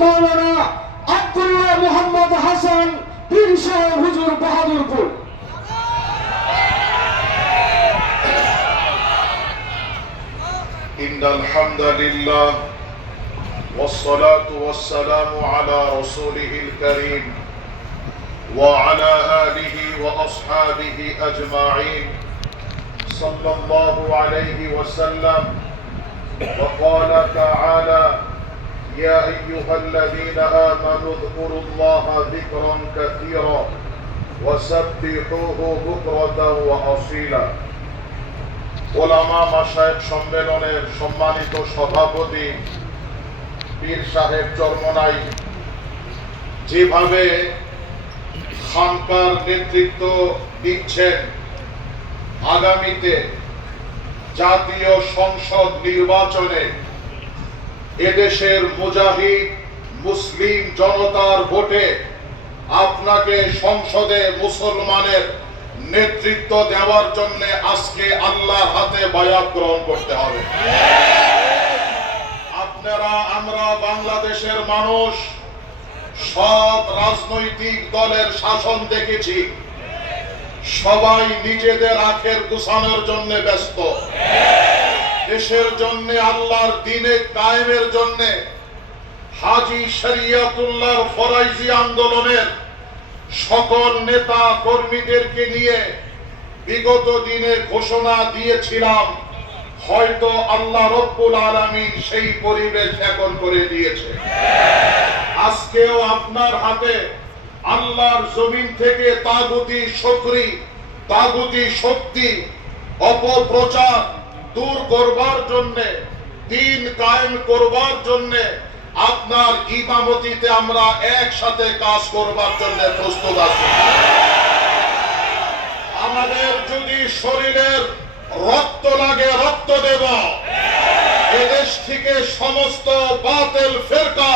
মৌলানা আব্দুল্লাহ মোহাম্মদ হাসান পীর সাহেব হুজুর বাহাদুরপুর إن الحمد لله والصلاة والسلام على رسوله الكريم وعلى آله وأصحابه أجمعين صلى الله عليه وسلم وقال تعالى يا أيها الذين آمنوا اذكروا الله ذكرا كثيرا وسبحوه بكرة وأصيلا ওলামা মাসায়েক সম্মেলনের সম্মানিত সভাপতি পীর সাহেব চরমনাই যেভাবে খানকার নেতৃত্ব দিচ্ছেন আগামীতে জাতীয় সংসদ নির্বাচনে এদেশের মুজাহিদ, মুসলিম জনতার ভোটে আপনাকে সংসদে মুসলমানের নেতৃত্ব দেওয়ার জন্য আজকে আল্লাহর হাতে বায়াত গ্রহণ করতে হবে। আপনারা, আমরা বাংলাদেশের মানুষ সব রাজনৈতিক দলের শাসন দেখেছি। সবাই নিজেদের আখের গুছানোর জন্য ব্যস্ত। দেশের জন্য, আল্লাহর দিনে কায়েমের জন্য হাজি শরিয়াতুল্লাহর ফরাইজি আন্দোলনের সকল নেতা কর্মীদেরকে নিয়ে বিগত দিনে ঘোষণা দিয়েছিলাম, হয়তো আল্লাহ রব্বুল আলামিন সেই পরিবেশ এখন করে দিয়েছে। আজকেও আপনার হাতে আল্লাহর জমিন থেকে তাগুতি শক্রি তাগুতি শক্তি, অপপ্রচার দূর করবার জন্য, দিন কায়েম করবার জন্য, আপনার ইমামতিতে আমরা একসাথে কাজ করবার জন্য প্রস্তুত আছি। আমাদের যদি শরীরের রক্ত লাগে, রক্ত দেব। এদেশ থেকে সমস্ত বাতিল ফেরকা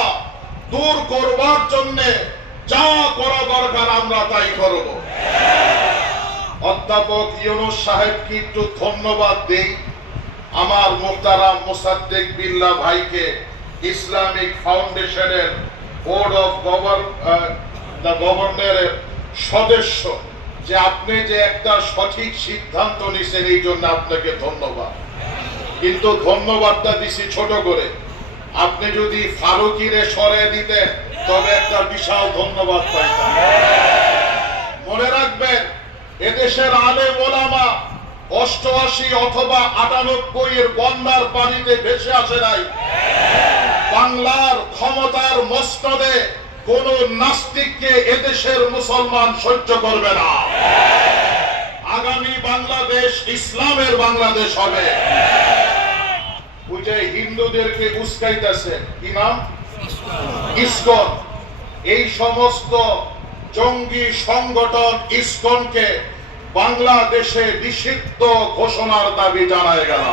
দূর করবার জন্য যা করা দরকার আমরা তাই করব। অধ্যাপক ইউনুস সাহেবকে একটু ধন্যবাদ দেই। আমার মোহতারাম মোসাদ্দেক বিল্লা ভাইকে ইসলামিক ফাউন্ডেশনের বোর্ড অফ গভর্ন গভর্নরের সদস্য। যে আপনি যে একটা সঠিক সিদ্ধান্ত নিছেন, এই জন্য আপনাকে ধন্যবাদ। কিন্তু ধন্যবাদটা দিছি ছোট করে। আপনি যদি ফারুকিরে সরে দিতেন, তবে একটা বিশাল ধন্যবাদ পাইতাম। মনে রাখবেন, এদেশের আলে ওলামা অষ্টআশি অথবা আটানব্বই এর বন্যার পানিতে ভেসে আসে নাই। বাংলার ক্ষমতার মস্তদে কোন নাস্তিককে এদেশের মুসলমান সহ্য করবে না। আগামী বাংলাদেশ ইসলামের বাংলাদেশ হবে। যে হিন্দুদেরকে উস্কাইতেছে, কি নাম? ইসকন। এই সমস্ত জঙ্গি সংগঠন ইসকনকে বাংলাদেশে নিষিদ্ধ ঘোষণার দাবি জানায় গেল